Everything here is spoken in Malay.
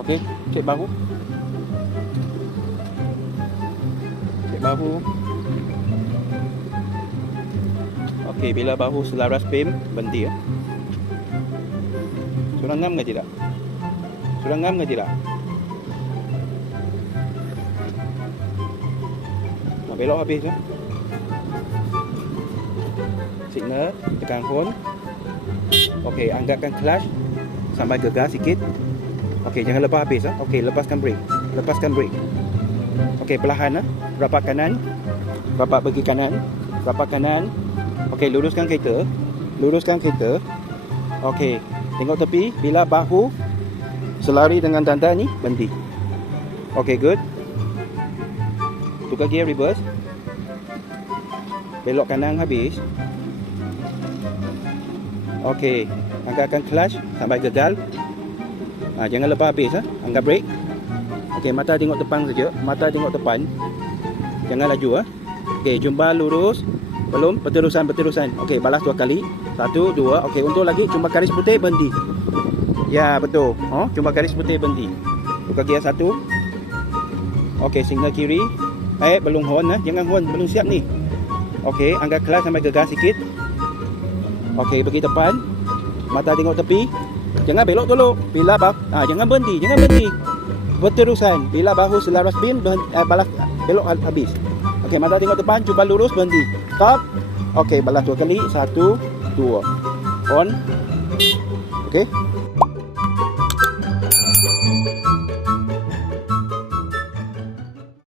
Okey, cek bahu. Cek bahu. Okey, bila bahu selaras PIM, berhenti ya. Surang ngam ke tidak? Surang ngam ke tidak? Nak belok habis ya. Signal, tekan horn. Okey, angkatkan clutch sampai gegar sikit. Okey, jangan lepas habis ah. Okey, lepaskan brake. Lepaskan brake. Okey, perlahan ah. Rapat kanan. Rapat pergi kanan. Rapat kanan. Okey, luruskan kereta. Luruskan kereta. Okey, tengok tepi. Bila bahu selari dengan tanda ni, berhenti. Okey, good. Tukar gear reverse. Belok kanan habis. Okey, angkatkan clutch sampai gagal. Jangan lepas habis ah. Angkat brake. Okey, mata tengok depan saja. Mata tengok depan. Jangan laju ah. Okey, jumpa lurus. Belum, berterusan. Okey, balas 2 kali. 1, 2. Okey, untuk lagi jumpa garis putih, berhenti. Ya, betul. Jumpa garis putih, berhenti. Tukar gear 1. Okey, signal kiri. Belum horn ah. Jangan horn, belum siap ni. Okey, angkat clutch sampai gegar sikit. Okey, pergi depan. Mata tengok tepi. Jangan belok dulu. Bila jangan berhenti. Berterusan. Bila bahu selaras PIM, balas belok habis. Okey, mata tengok depan, cuba lurus, berhenti. Stop. Okey, balas 2 kali. 1, 2. On. Okey.